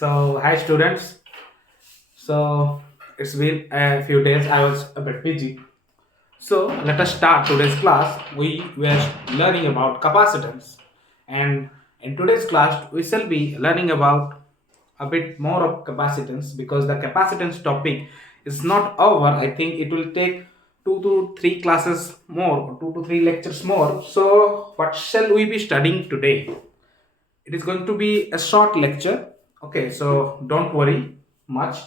Hi students. So, it's been a few days. I was a bit busy. So, let us start today's class. We were learning about capacitance, and in today's class, we shall be learning about a bit more of capacitance because the capacitance topic is not over. I think it will take 2 to 3 classes more, or 2 to 3 lectures more. So, what shall we be studying today? It is going to be a short lecture. Okay, so don't worry much.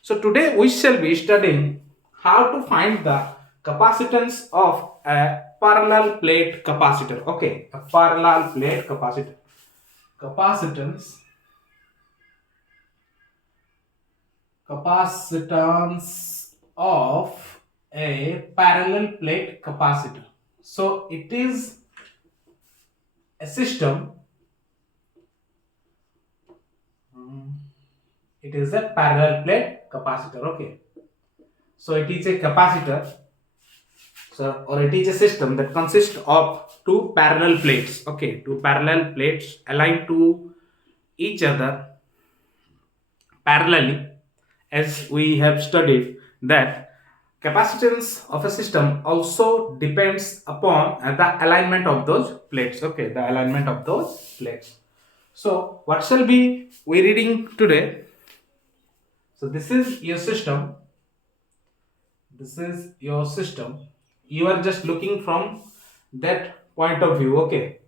So today we shall be studying how to find the capacitance of a parallel plate capacitor. Okay, a parallel plate capacitor. Capacitance of a parallel plate capacitor. So it is a system. It is a parallel plate capacitor. Okay, so it is a capacitor, so or it is a system that consists of two parallel plates. Okay, two parallel plates aligned to each other parallelly. As we have studied that capacitance of a system also depends upon the alignment of those plates. Okay, the alignment of those plates. So what shall be we reading today? So this is your system. This is your system. You are just looking from that point of view. Okay,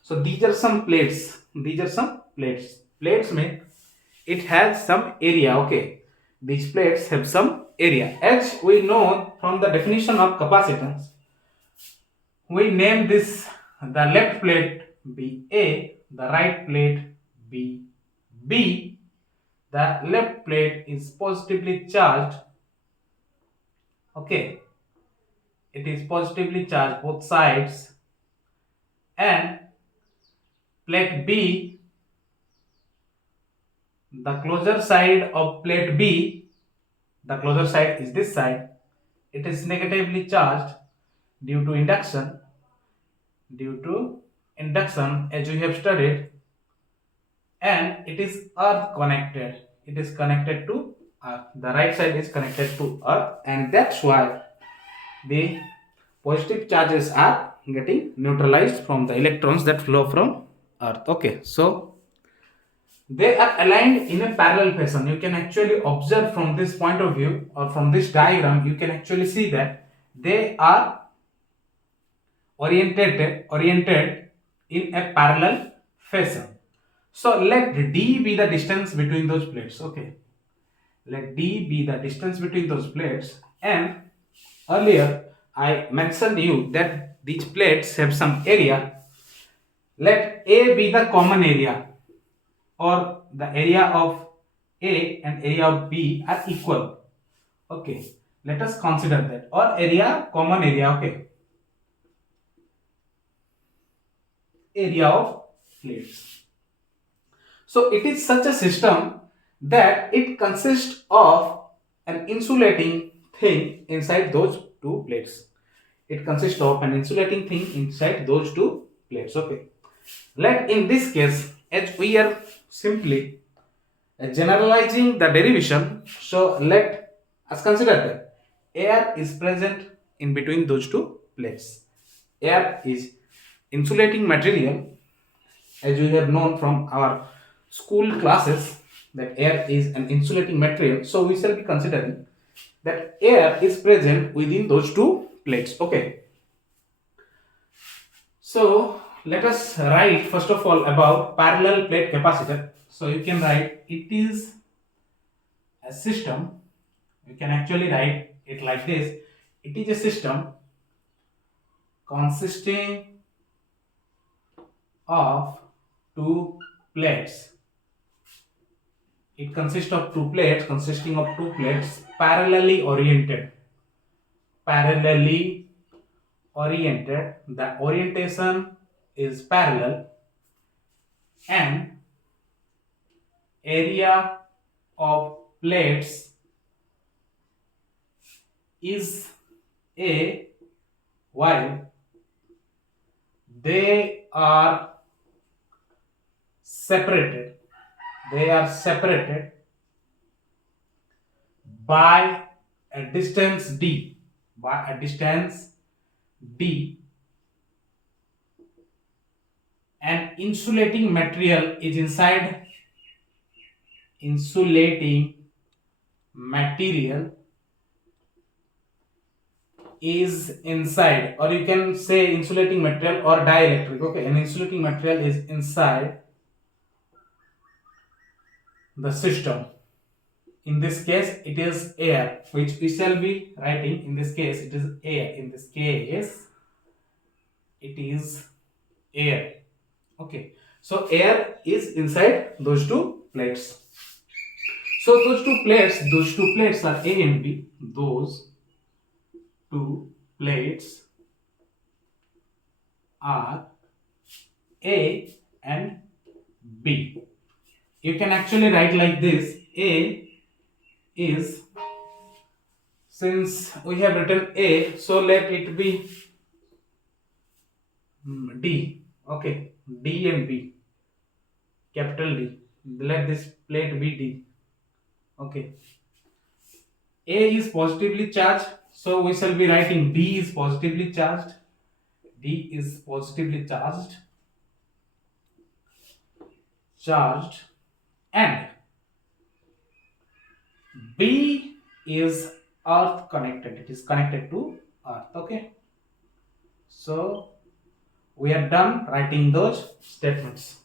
so these are some plates. These are some plates mean it has some area. Okay, these plates have some area. As we know from the definition of capacitance, we name this the left plate be A, the right plate be B. The left plate is positively charged. Okay, it is positively charged both sides, and plate B, the closer side of plate B, the closer side is this side, it is negatively charged due to induction. Due to induction, as we have studied, and it is earth connected. It is connected to earth. The right side is connected to earth, and that's why the positive charges are getting neutralized from the electrons that flow from earth. Okay, so they are aligned in a parallel fashion. You can actually observe from this point of view, or from this diagram you can actually see that they are oriented in a parallel fashion. So let d be the distance between those plates. Okay, let d be the distance between those plates, and earlier I mentioned you that these plates have some area. Let a be the common area, or the area of A and area of B are equal. Okay, let us consider that, or area, common area. Okay, area of plates. So it is such a system that it consists of an insulating thing inside those two plates. It consists of an insulating thing inside those two plates. Okay, let in this case, as we are simply generalizing the derivation, so let us consider that air is present in between those two plates. Air is insulating material, as we have known from our school classes that air is an insulating material. So we shall be considering that air is present within those two plates. Okay, so let us write first of all about parallel plate capacitor. So you can write it is a system. You can actually write it like this: it is a system consisting of two plates. It consists of two plates, consisting of two plates parallelly oriented. Parallelly oriented. The orientation is parallel, and area of plates is A, while they are separated. they are separated by a distance d, by a distance d. An insulating material is inside, insulating material is inside, or you can say insulating material or dielectric. Okay, an insulating material is inside the system. In this case it is air, which we shall be writing. In this case it is air, in this case it is air. Okay, so air is inside those two plates. So those two plates are A and B. Those two plates are A and B. You can actually write like this. A is, since we have written A, so let it be D. Okay, D and B, capital D. Let this plate be D. Okay, A is positively charged, so we shall be writing D is positively charged. D is positively charged, and B is earth connected. It is connected to earth. Okay, so we are done writing those statements.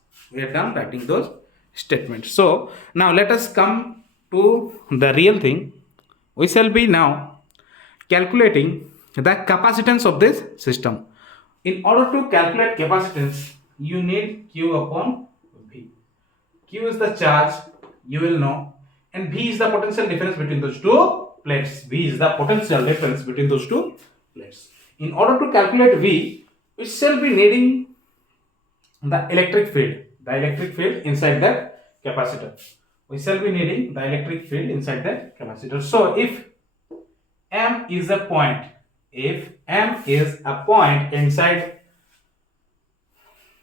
So now let us come to the real thing. We shall be now calculating the capacitance of this system. In order to calculate capacitance, you need Q upon V. Q is the charge, you will know, and V is the potential difference between those two plates. V is the potential difference between those two plates. In order to calculate V, we shall be needing the electric field inside that capacitor. We shall be needing the electric field inside that capacitor. So if M is a point, inside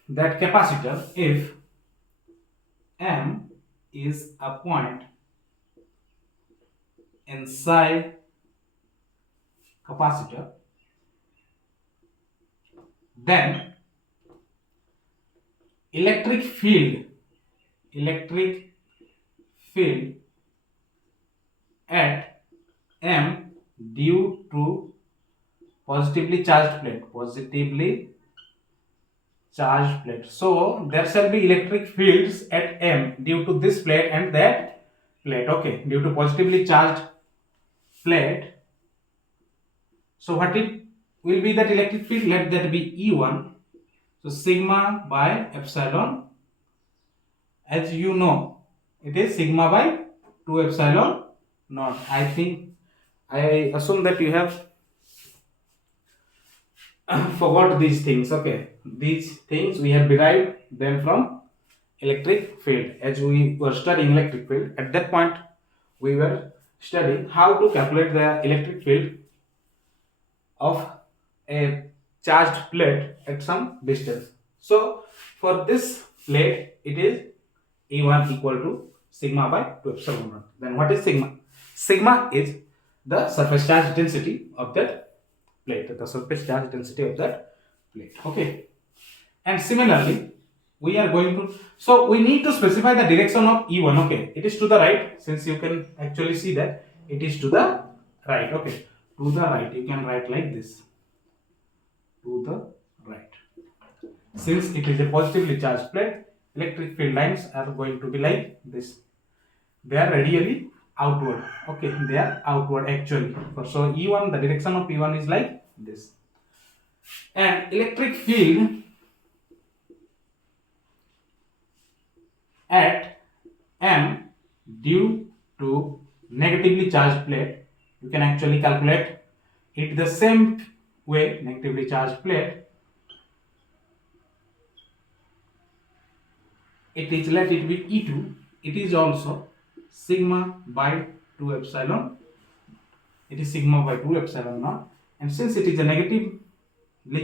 that capacitor, if M is a point inside capacitor, then electric field at M due to positively charged plate. So there shall be electric fields at M due to this plate and that plate. Okay, due to positively charged plate. So what it will be that electric field? Let that be E1. So sigma by epsilon. As you know, it is sigma by 2 epsilon naught. I assume that you have forgot these things. Okay, these things we have derived them from electric field. As we were studying electric field, at that point we were studying how to calculate the electric field of a charged plate at some distance. So for this plate it is E1 equal to sigma by 2 epsilon naught. Then what is sigma? Sigma is the surface charge density of that plate. Okay, and similarly we are going to, so we need to specify the direction of E1. Okay, it is to the right, since you can actually see that it is to the right. Okay, to the right, you can write like this, to the right. Since it is a positively charged plate, electric field lines are going to be like this. They are radially outward. Okay, they are outward actually. So E1, the direction of E1 is like this. And electric field at M due to negatively charged plate, you can actually calculate it the same way. Negatively charged plate, it is, let it be E2. It is also sigma by 2 epsilon. It is sigma by 2 epsilon naught. And since it is a negatively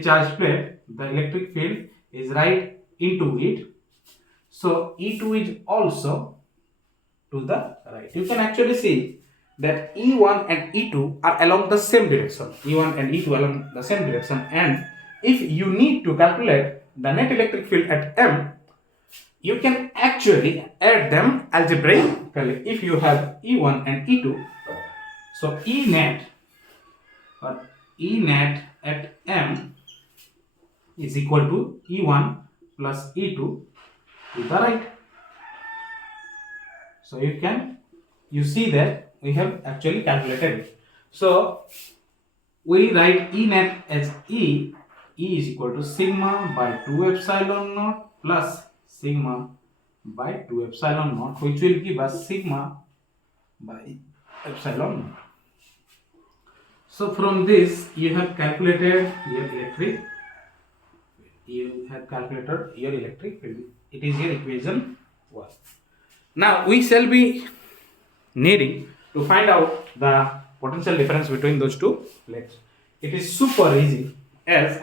charged plate, the electric field is right into it. So E2 is also to the right. You can actually see that E1 and E2 are along the same direction. E1 and E2 along the same direction, and if you need to calculate the net electric field at M, you can actually add them algebraically. If you have E1 and E2, so E net or E net at M is equal to E1 plus E2 to the right. So you see that we have actually calculated it. So we write E net as E is equal to sigma by 2 epsilon naught plus sigma by 2 epsilon naught, which will give us sigma by epsilon naught. So from this you have calculated your electric field. It is your equation 1. Now we shall be needing to find out the potential difference between those two plates. It is super easy, as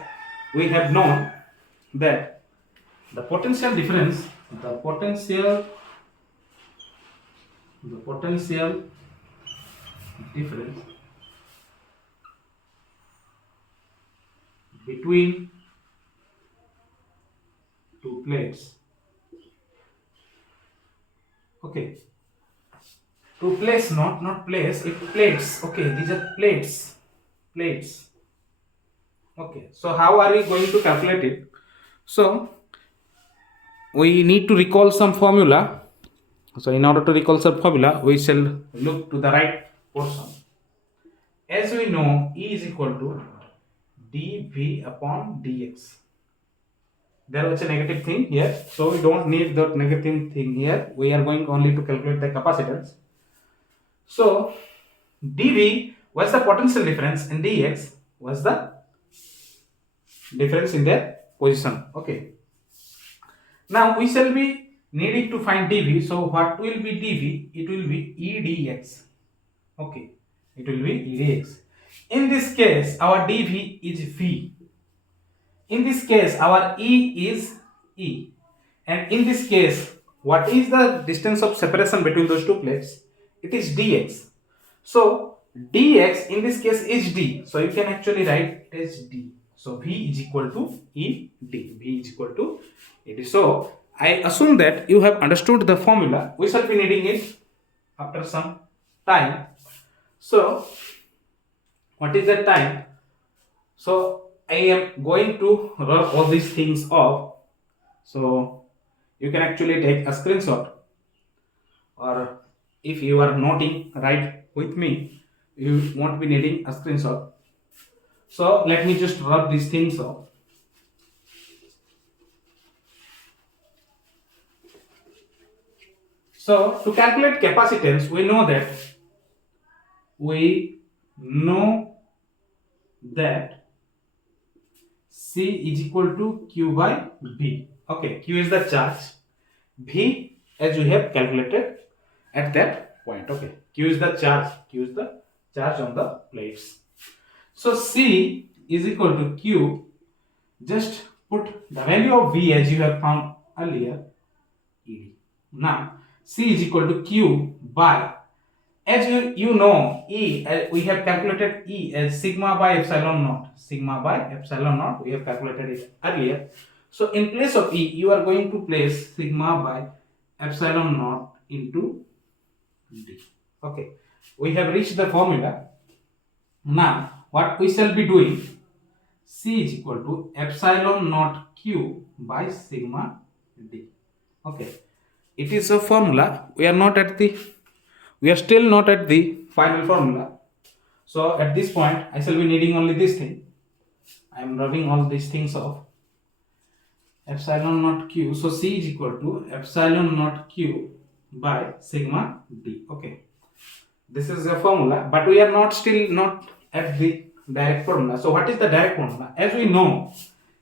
we have known that the potential difference, the potential difference between two plates. Okay. Two plates, not plates, it plates. Okay, these are plates. Okay, so how are we going to calculate it? So we need to recall some formula. So in order to recall some formula, we shall look to the right portion. As we know, E is equal to dV upon dx. There was a negative thing here, so we don't need that negative thing here. We are going only to calculate the capacitance. So dV was the potential difference and dx was the difference in their position. Okay. Now we shall be needing to find dV. So what will be dV? It will be E dx. Okay. It will be E dx. In this case, our dV is V. In this case, our E is E. And in this case, what is the distance of separation between those two plates? It is dx. So dx in this case is d. So you can actually write it as d. So V is equal to E d. V is equal to E d. So I assume that you have understood the formula. We shall be needing it after some time. So what is that time? So I am going to rub all these things off. So you can actually take a screenshot, or if you are noting right with me, you won't be needing a screenshot. So let me just rub these things off. So to calculate capacitance, we know that C is equal to Q by V. Okay, Q is the charge, V as we have calculated at that point. Okay, Q is the charge on the plates. So C is equal to Q. Just put the value of V as you have found earlier, ED. Now C is equal to Q by, as you know, E, we have calculated E as sigma by epsilon naught. Sigma by epsilon naught, we have calculated it earlier. So in place of E, you are going to place sigma by epsilon naught into D. Okay, we have reached the formula. Now what we shall be doing, C is equal to epsilon naught Q by sigma D. Okay, it is a formula. We are still not at the final formula. So at this point, I shall be needing only this thing. I am rubbing all these things off. Epsilon naught Q. So C is equal to epsilon naught Q by sigma D. Okay. This is a formula, but we are still not at the direct formula. So what is the direct formula? As we know,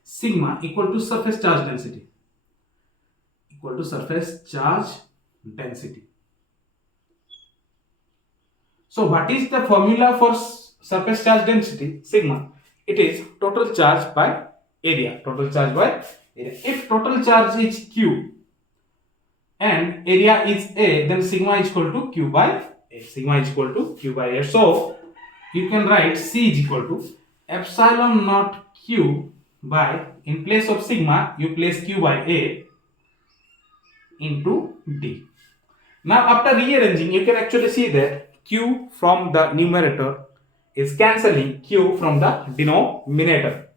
sigma equal to surface charge density. Equal to surface charge density. So what is the formula for surface charge density? Sigma. It is total charge by area. Total charge by area. If total charge is Q, and area is A, then sigma is equal to Q by A. Sigma is equal to Q by A. So you can write C is equal to epsilon naught Q by, in place of sigma, you place Q by A into D. Now after rearranging, you can actually see that Q from the numerator is cancelling Q from the denominator.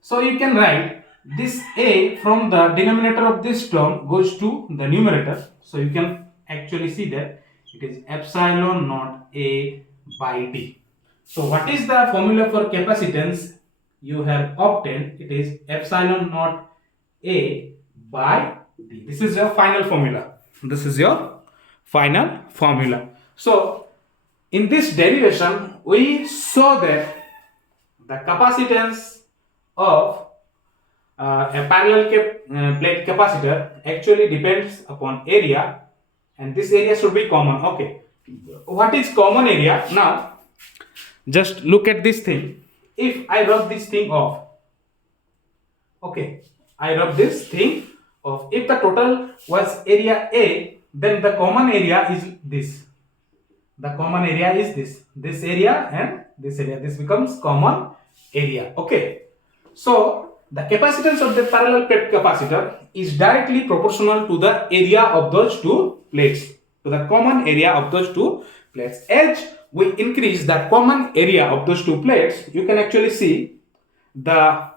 So you can write this A from the denominator of this term goes to the numerator. So you can actually see that it is epsilon naught A by D. So what is the formula for capacitance you have obtained? It is epsilon naught A by D. This is your final formula. This is your final formula. So in this derivation, we saw that the capacitance of a plate capacitor actually depends upon area, and this area should be common. Okay, what is common area? Now just look at this thing. If I rub this thing off, okay, I rub this thing off. If the total was area A, then the common area is this. The common area is this area and this area. This becomes common area. Okay, so the capacitance of the parallel plate capacitor is directly proportional to the area of those two plates, to the common area of those two plates. As we increase the common area of those two plates, you can actually see the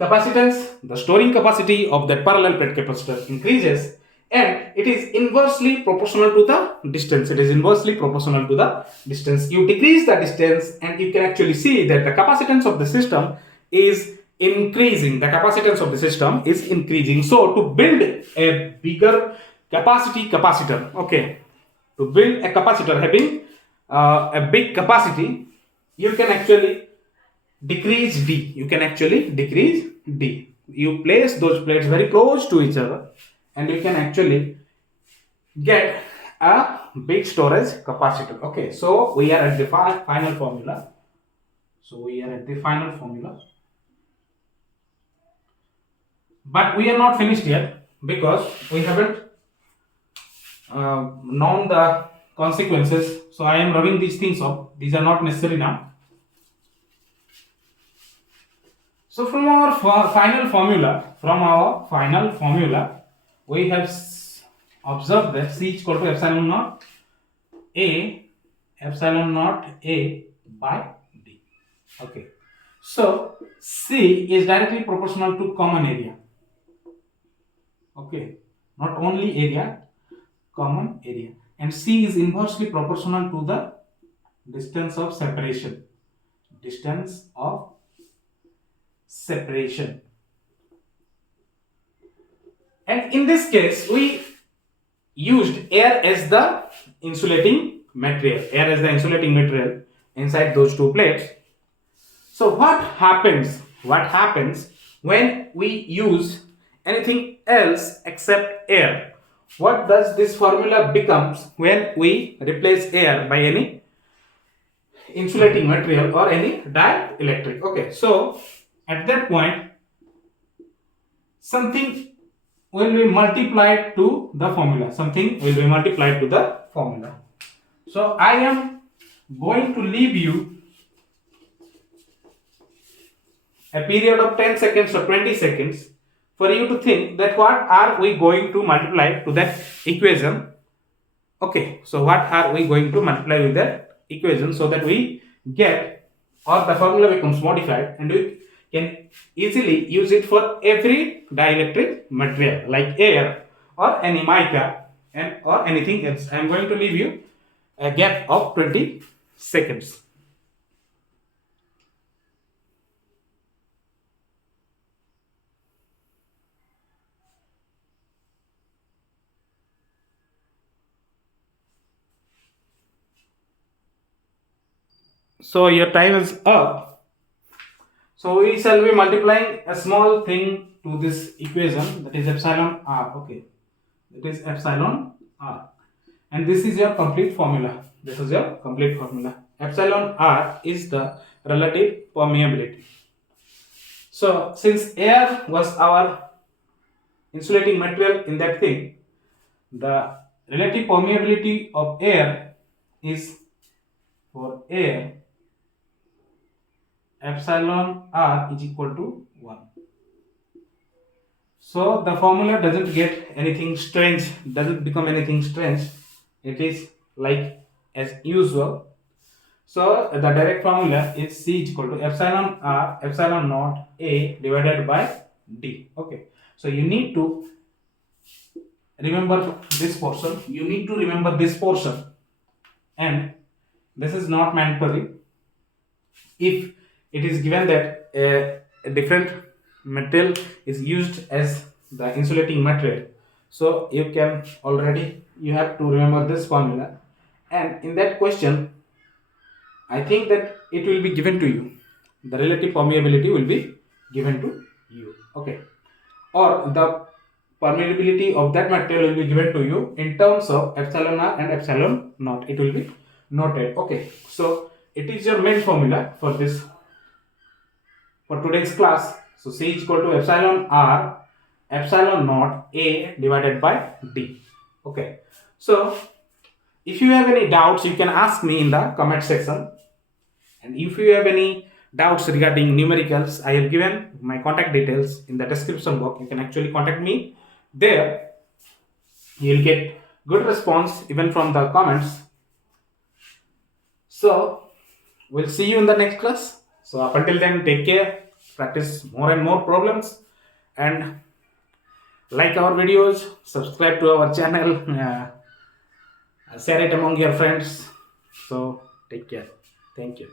capacitance, the storing capacity of that parallel plate capacitor increases, and it is inversely proportional to the distance. It is inversely proportional to the distance. You decrease the distance and you can actually see that the capacitance of the system is increasing. The capacitance of the system is increasing. So to build a bigger capacity capacitor, okay, to build a capacitor having a big capacity, you can actually decrease D. You can actually decrease D. You place those plates very close to each other and you can actually get a big storage capacitor. Okay, so we are at the final formula. But we are not finished yet because we haven't known the consequences. So I am rubbing these things off. These are not necessary now. So from our final formula, we have observed that C is equal to epsilon naught A by D. Okay. So C is directly proportional to common area. Okay. Not only area, common area. And C is inversely proportional to the distance of separation. Distance of separation. And in this case, we used air as the insulating material. Air as the insulating material inside those two plates. So what happens? What happens when we use anything else except air? What does this formula becomes when we replace air by any insulating material or any dielectric? Okay, so at that point, something will be multiplied to the formula. Something will be multiplied to the formula. So I am going to leave you a period of 10 seconds or 20 seconds for you to think that what are we going to multiply to that equation. Okay, so what are we going to multiply with that equation so that we get, or the formula becomes modified and we can easily use it for every dielectric material like air or any mica and or anything else. I am going to leave you a gap of 20 seconds. So your time is up. So we shall be multiplying a small thing to this equation, that is epsilon r. Okay, that is epsilon r, and this is your complete formula. This is your complete formula. Epsilon r is the relative permeability. So since air was our insulating material in that thing, the relative permeability of air is, for air, epsilon r is equal to 1. So the formula doesn't get anything strange, doesn't become anything strange. It is like as usual. So the direct formula is C is equal to epsilon r epsilon naught A divided by D. Okay. So you need to remember this portion. You need to remember this portion, and this is not mandatory. If it is given that a different material is used as the insulating material, so you have to remember this formula, and in that question I think that it will be given to you, the relative permeability will be given to you, okay, or the permeability of that material will be given to you in terms of epsilon r and epsilon naught, it will be noted, okay. So it is your main formula for this, for today's class. So C is equal to epsilon r epsilon naught A divided by D. Okay. So if you have any doubts, you can ask me in the comment section. And if you have any doubts regarding numericals, I have given my contact details in the description box. You can actually contact me there. You will get good response even from the comments. So we'll see you in the next class. So up until then, take care, practice more and more problems, and like our videos, subscribe to our channel, share it among your friends. So take care. Thank you.